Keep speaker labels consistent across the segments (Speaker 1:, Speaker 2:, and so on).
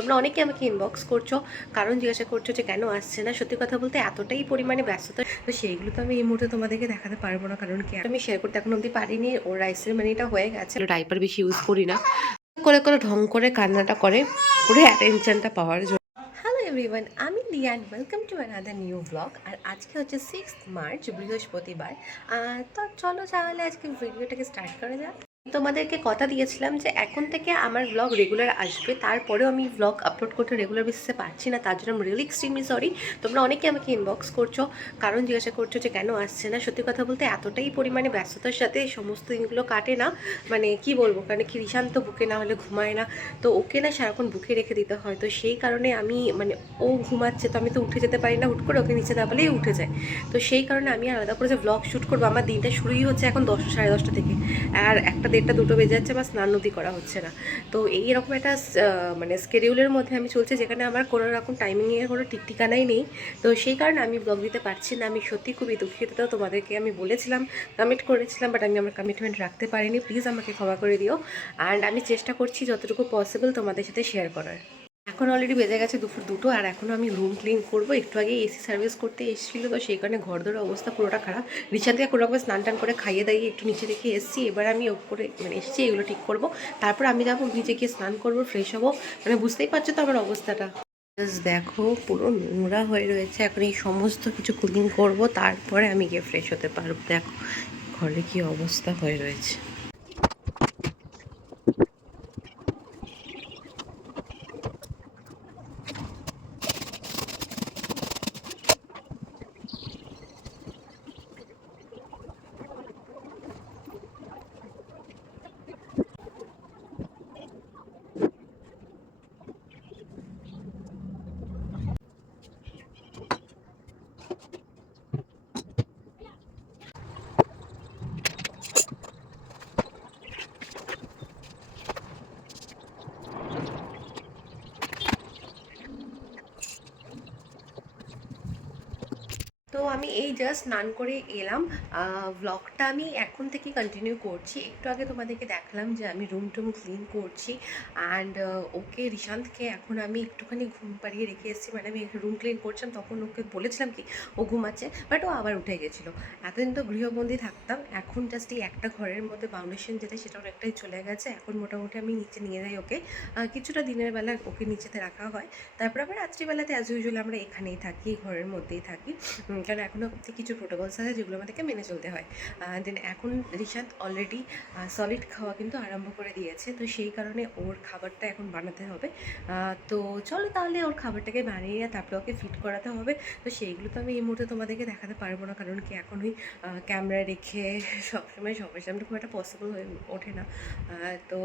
Speaker 1: তোমরা অনেকে আমাকে ইনবক্স করছ কারণ জিজ্ঞাসা করছ যে কেন আসছে না? সত্যি কথা বলতে এতটাই পরিমাণে ব্যস্ততা। তো সেইগুলো তো আমি এই মুহূর্তে তোমাদেরকে দেখাতে পারব না কারণ কি আমি শেয়ার করতে এখন অবধি পারিনি ওর রাইসের মানিটা হয়ে গেছে। ডাইপার বেশি ইউজ করি না। করে করে ঢং করে কান্নাটা করে পুরো অ্যাটেনশনটা পাওয়ার জন্য। হ্যালো এভরিওয়ান আমি Lian welcome to another new blog আর আজকে হচ্ছে সিক্স মার্চ বৃহস্পতিবার। আর তো চলো তাহলে আজকে ভিডিওটাকে স্টার্ট করা যাক। তোমাদেরকে কথা দিয়েছিলাম যে এখন থেকে আমার ব্লগ রেগুলার আসবে, তারপরেও আমি ব্লগ আপলোড করতে রেগুলার বেসিসে পারছি না, তার জন্য আমি রিয়েলি এক্সট্রিমলি সরি তোমরা অনেকে আমাকে ইনবক্স করছ, কারণ জিজ্ঞাসা করছ যে কেন আসছে না? সত্যি কথা বলতে এতটাই পরিমাণে ব্যস্ততার সাথে সমস্ত দিনগুলো কাটে না মানে কি বলব? কারণ কি রিশান্ত বুকে না হলে ঘুমায় না। তো ওকে না সারাক্ষণ বুকে রেখে দিতে হয়, তো সেই কারণে আমি মানে ও ঘুমাচ্ছে তো আমি তো উঠে যেতে পারি না, হুট করে ওকে নিচে দাবালেই উঠে যায়। তো সেই কারণে আমি আলাদা করে যে ব্লগ শ্যুট করব, আমার দিনটা শুরুই হচ্ছে এখন দশটা, সাড়ে দশটা থেকে। আর একটা দেড়টা দুটো বেজে যাচ্ছে বা স্নান নদী করা হচ্ছে না। তো এইরকম একটা মানে স্কেডিউলের মধ্যে আমি চলছে, যেখানে আমার কোনো রকম টাইমিংয়ের কোনো ঠিক ঠিকানাই নেই। তো সেই কারণে আমি ব্লগ দিতে পারছি না। আমি সত্যি খুবই দুঃখিত তো তোমাদেরকে আমি বলেছিলাম কমিট করেছিলাম বাট আমি আমার কমিটমেন্ট রাখতে পারিনি। প্লিজ আমাকে ক্ষমা করে দিও। অ্যান্ড আমি চেষ্টা করছি যতটুকু পসিবল তোমাদের সাথে শেয়ার করার। এখন অলরেডি বেজে গেছে দুপুর দুটো, আর এখনও আমি রুম ক্লিন করব। একটু আগে এসি সার্ভিস করতে এসেছিল, তো সেই কারণে ঘর ধরে অবস্থা পুরোটা খারাপ। থেকে কোনো রকম স্নান টান করে খাইয়ে দাইয়ে একটু নিচে রেখে এসেছি। এবার আমি ওপরে মানে এসেছি, এগুলো ঠিক করব। তারপর আমি যাব, নিচে গিয়ে স্নান করব ফ্রেশ হব। মানে বুঝতেই পারছ তো আমার অবস্থাটা। দেখো, পুরো নোংরা হয়ে রয়েছে। এখন এই সমস্ত কিছু ক্লিন করব, তারপরে আমি গিয়ে ফ্রেশ হতে পারব। দেখো, ঘরে কি অবস্থা হয়ে রয়েছে। তো আমি এই জাস্ট স্নান করে এলাম। ব্লগটা আমি এখন থেকে কন্টিনিউ করছি। একটু আগে তোমাদেরকে দেখলাম যে আমি রুম টুম ক্লিন করছি। অ্যান্ড ওকে রিশান্তকে এখন আমি একটুখানি ঘুম পাড়িয়ে রেখে এসেছি। মানে আমি রুম ক্লিন করছিলাম, তখন ওকে বলেছিলাম কি, ও ঘুমাচ্ছে বাট ও আবার উঠে গেছিল। এতদিন তো গৃহবন্দী থাকতাম, এখন জাস্ট এই একটা ঘরের মধ্যে ফাউন্ডেশন যেটা, সেটা অনেকটাই চলে গেছে। এখন মোটামুটি আমি নিচে নিয়ে যাই ওকে। কিছুটা দিনের বেলা ওকে নিচেতে রাখা হয়। তারপর আবার রাত্রিবেলাতে অ্যাজ ইউজুয়াল আমরা এখানেই থাকি, ঘরের মধ্যেই থাকি। কারণ এখনও কিছু প্রোটোকলস আছে যেগুলো আমাদেরকে মেনে চলতে হয়। দেন এখন রিশান্ত অলরেডি সলিড খাওয়া কিন্তু আরম্ভ করে দিয়েছে। তো সেই কারণে ওর খাবারটা এখন বানাতে হবে। তো চলো তাহলে ওর খাবারটাকে বানিয়ে নিয়ে তারপরে ওকে ফিট করাতে হবে। তো সেইগুলো তো আমি এই মুহূর্তে তোমাদেরকে দেখাতে পারব না, কারণ কি এখন ওই ক্যামেরা রেখে সবসময় সবার সামনে খুব একটা পসিবল হয়ে ওঠে না। তো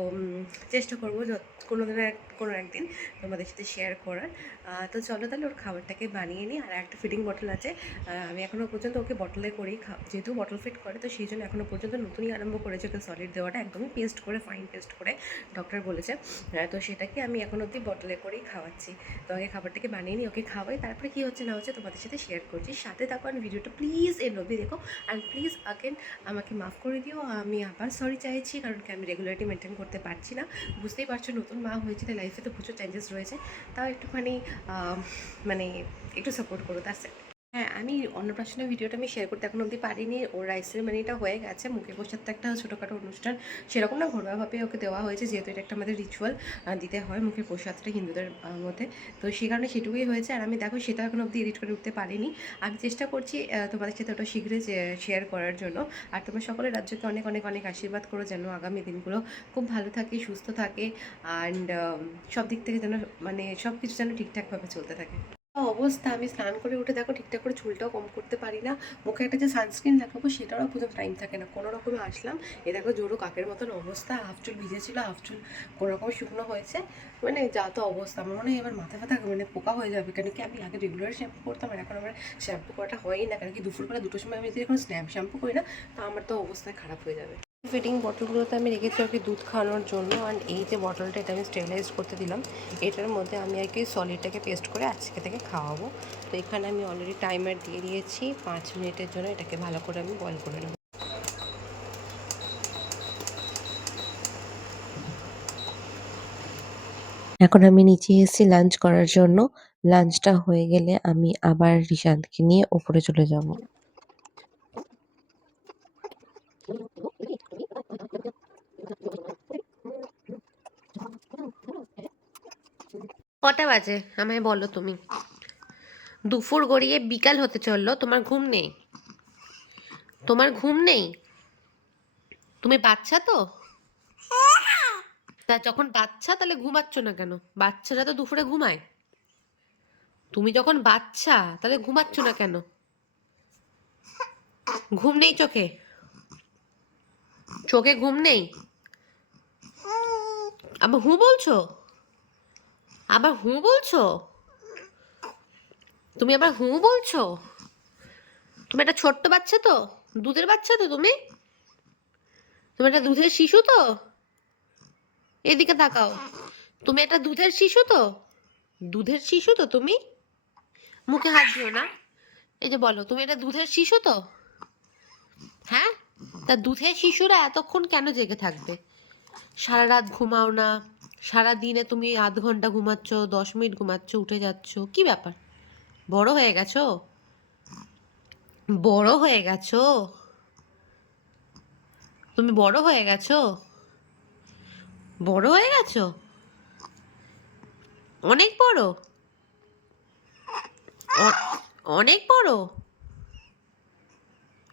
Speaker 1: চেষ্টা করব যত কোনো দিন কোনো একদিন তোমাদের সাথে শেয়ার করার। তো চলো তাহলে ওর খাবারটাকে বানিয়ে নিই। আর একটা ফিডিং বটল আছে আমি এখনও পর্যন্ত ওকে বটলে করেই যেহেতু বটল ফিট করে, তো সেই জন্য এখনও পর্যন্ত নতুনই আরম্ভ করেছে ওকে সলিড দেওয়াটা, একদমই পেস্ট করে ফাইন পেস্ট করে ডক্টর বলেছে। তো সেটাকে আমি এখন অবধি বটলে করেই খাওয়াচ্ছি। তো আগে খাবারটাকে বানিয়ে নিই ওকে খাওয়াই, তারপরে কী হচ্ছে না হচ্ছে তোমাদের সাথে শেয়ার করছি। সাথে থাকো আর ভিডিওটা প্লিজ এর নবী দেখো। অ্যান্ড প্লিজ আগেন আমাকে মাফ করে দিও, আমি আবার সরি চাইছি, কারণ কি আমি রেগুলারিটি মেনটেন করতে পারছি না। বুঝতেই পারছ, নতুন মা হয়েছে, তাই লাইফে তো প্রচুর চেঞ্জেস রয়েছে। তাও একটুখানি মানে একটু সাপোর্ট করো তার হ্যাঁ আমি অন্নপ্রাশনের ভিডিওটা আমি শেয়ার করতে এখন অবধি পারিনি। ওর রাইসের মানিটা হয়ে গেছে। মুখে বসার তো একটা ছোটোখাটো অনুষ্ঠান। সেরকম না ঘরোয়াভাবে ওকে দেওয়া হয়েছে। যেহেতু এটা একটা আমাদের রিচুয়াল দিতে হয় মুখের প্রসাদটা হিন্দুদের মধ্যে তো সেই কারণে সেটুকুই হয়েছে। আর আমি দেখো, সেটা এখন অবধি এডিট করে উঠতে পারিনি। আমি চেষ্টা করছি তোমাদের সাথে ওটা শীঘ্রই শেয়ার করার জন্য। আর তোমরা সকলের রাজ্যকে অনেক অনেক অনেক আশীর্বাদ করো যেন আগামী দিনগুলো খুব ভালো থাকে, সুস্থ থাকে। অ্যান্ড সব দিক থেকে যেন মানে সব কিছু যেন ঠিকঠাকভাবে চলতে থাকে। অবস্থা। আমি স্নান করে উঠে দেখো ঠিকঠাক করে চুলটাও কম করতে পারি না। মুখে একটা যে সানস্ক্রিন লাগাবো সেটারও প্রথম টাইম থাকে না। কোনো রকমে আসলাম, এ দেখো জোরো কাকের মতন অবস্থা। হাফ চুল ভিজেছিল হাফ চুল কোনো রকম শুকনো হয়েছে। মানে যা তো অবস্থা। আমার মনে হয় এবার মাথা ব্যথা মানে পোকা হয়ে যাবে। কেন কি আমি আগে রেগুলার শ্যাম্পু করতাম আর এখন আমার শ্যাম্পু করাটা হয়ই না। কারণ কি দুপুরবেলা দুটোর সময় আমি যদি এখন স্ন্যাপ শ্যাম্পু করি না, তা আমার তো অবস্থায় খারাপ হয়ে যাবে। ফিটিং বটলগুলোতে আমি রেখেছি আর কি দুধ খাওয়ানোর জন্য আর এই যে বটলটা এটা আমি স্টেরিলাইজ করতে দিলাম, এটার মধ্যে আমি আর কি সলিডটাকে পেস্ট করে আজকে থেকে খাওয়াবো। তো এখানে আমি অলরেডি টাইমার দিয়ে দিয়েছি, পাঁচ মিনিটের জন্য এটাকে ভালো করে আমি বয়েল করে নেব।
Speaker 2: এখন আমি নিচে এসেছি লাঞ্চ করার জন্য লাঞ্চটা হয়ে গেলে আমি আবার রিশান্তকে নিয়ে ওপরে চলে যাব।
Speaker 1: কটা বাজে? আমায় বলো তুমি। দুপুর গড়িয়ে বিকাল হতে চলল। তোমার ঘুম নেই? তোমার ঘুম নেই? তুমি বাচ্চা তো? তা যখন বাচ্চা, তাহলে ঘুমাচ্ছ না কেন? বাচ্চারা তো দুপুরে ঘুমায়। তুমি যখন বাচ্চা, তাহলে ঘুমাচ্ছ না কেন? ঘুম নেই চোখে? চোখে ঘুম নেই? আবার হু বলছো? আবার হু বলছো? তুমি আবার হু বলছো? তুমি একটা ছোট্ট বাচ্চা তো? দুধের বাচ্চা তো তুমি? তুমি একটা দুধের শিশু তো? এদিকে তাকাও। তুমি একটা দুধের শিশু তো? দুধের শিশু তো তুমি? মুখে হাত দিও না। এই যে বলো, তুমি একটা দুধের শিশু তো? হ্যাঁ? তা দুধের শিশুরা এতক্ষণ কেন জেগে থাকবে? সারা রাত ঘুমাও না সারা দিনে তুমি আধ ঘণ্টা ঘুমাচ্ছ, দশ মিনিট ঘুমাচ্ছ, উঠে যাচ্ছ, কি ব্যাপার? বড় হয়ে গেছো? বড় হয়ে গেছো? তুমি বড় হয়ে গেছো? বড় হয়ে গেছো? অনেক বড়? অনেক বড়?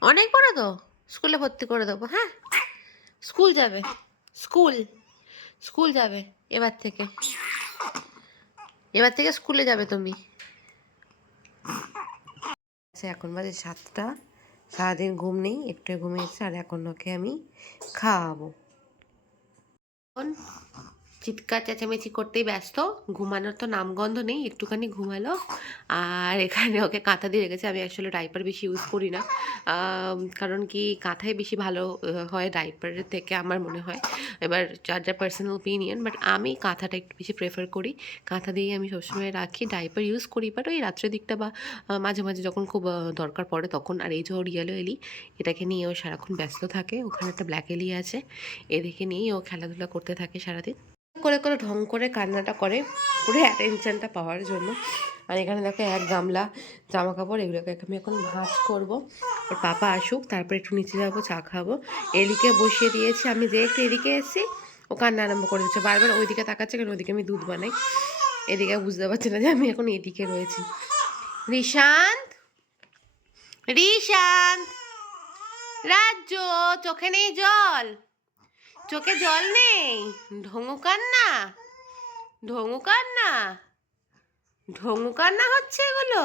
Speaker 1: অনেক বড় তো? স্কুলে ভর্তি করে দেবো হ্যাঁ? স্কুল যাবে। স্কুল স্কুল যাবে এবার থেকে। এবার থেকে স্কুলে যাবে তুমি। আচ্ছা এখন বাজে সাতটা। সারাদিন ঘুম নেই একটু ঘুমিয়েছে আর এখন ওকে আমি খাওয়াবো। চিৎকার চেঁচামেচি করতেই ব্যস্ত। ঘুমানোর তো নামগন্ধ নেই, একটুখানি ঘুমালো। আর এখানে ওকে কাঁথা দিয়ে রেখেছে, আমি আসলে ডাইপার বেশি ইউজ করি না। কারণ কি, কাঁথাই বেশি ভালো হয় ডাইপারের থেকে আমার মনে হয়। এবার যার যার পার্সোনাল ওপিনিয়ন বাট আমি কাঁথাটা একটু বেশি প্রেফার করি। কাঁথা দিয়েই আমি সবসময় রাখি ডাইপার ইউজ করি বাট ওই রাত্রের দিকটা বা মাঝে মাঝে যখন খুব দরকার পড়ে তখন। আর এই যে ওর ইয়েলো এলি, এটাকে নিয়ে ও সারাক্ষণ ব্যস্ত থাকে। ওখানে একটা ব্ল্যাক এলি আছে। এদিকে নিয়েই ও খেলাধুলা করতে থাকে সারাদিন। করে করে ঢং করে কান্নাটা করে পুরো অ্যাটেনশানটা পাওয়ার জন্য। আর এখানে দেখো এক গামলা জামা কাপড় এগুলোকে আমি এখন ভাঁজ করব। ওর পাপা আসুক, তারপরে একটু নিচে যাব, চা খাব। এদিকে বসিয়ে দিয়েছি, আমি যে একটু এদিকে এসেছি, ও কান্না আরম্ভ করে দিচ্ছে। বারবার ওইদিকে তাকাচ্ছে, কারণ ওইদিকে আমি দুধ বানাই। এদিকে বুঝতে পারছি না যে আমি এখন এদিকে রয়েছি। রিশান্ত! রিশান্ত! রাজ্য, চোখে নেই জল! চোখে জল নেই? ঢঙু কান্না ঢঙু কান্না ঢঙু কান্না হচ্ছে এগুলো!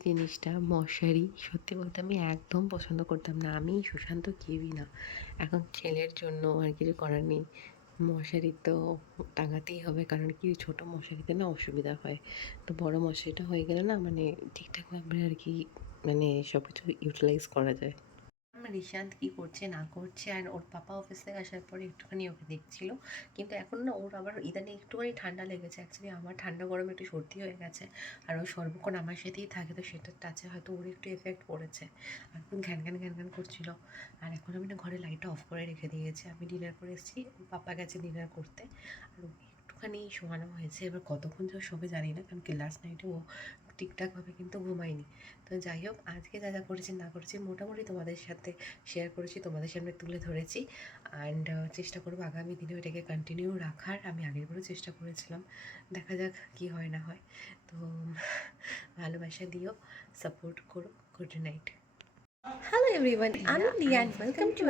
Speaker 1: জিনিসটা মশারি, সত্যি বলতে আমি একদম পছন্দ করতাম না। আমি সুশান্ত কেউই না। এখন ছেলের জন্য আর কিছু করার নেই। মশারি তো টাঙাতেই হবে। কারণ কি ছোট মশারিতে না অসুবিধা হয়। তো বড় মশারিটা হয়ে গেলে না মানে ঠিকঠাকভাবে আর কি মানে সব কিছু ইউটিলাইজ করা যায়। রিশান্ত কি করছে, না করছে আর ওর পাপা অফিস থেকে আসার পরে একটুখানি ওকে দেখছিল। কিন্তু এখন না ওর আবার ইদানিং একটুখানি ঠান্ডা লেগেছে। অ্যাকচুয়ালি আমার ঠান্ডা গরমে একটু সর্দি হয়ে গেছে। আর ও সর্বক্ষণ আমার সাথেই থাকে, তো সেটার টাচে হয়তো ওর একটু এফেক্ট পড়েছে। আর ঘ্যান ঘ্যান ঘ্যান ঘ্যান করছিল। আর এখন আমি না ঘরে লাইটটা অফ করে রেখে দিয়েছি। আমি ডিনার করে এসেছি পাপা গেছে ডিনার করতে। আর ওকে একটুখানি শোয়ানো হয়েছে, এবার কতক্ষণ যে শোবে জানি না, কারণ কি লাস্ট নাইটে ও ঠিকঠাকভাবে কিন্তু ঘুমায়নি। তো যাই হোক, আজকে যা যা করেছি না করেছি মোটামুটি তোমাদের সাথে শেয়ার করেছি, তোমাদের সামনে তুলে ধরেছি। অ্যান্ড চেষ্টা করব আগামী দিনে ওইটাকে কন্টিনিউ রাখার। আমি আগেরবারও চেষ্টা করেছিলাম, দেখা যাক কি হয় না হয়। তো ভালোবাসা দিও সাপোর্ট করো গুড নাইট হ্যালো এভরিওয়ান আমি লিয়ান ওয়েলকাম টু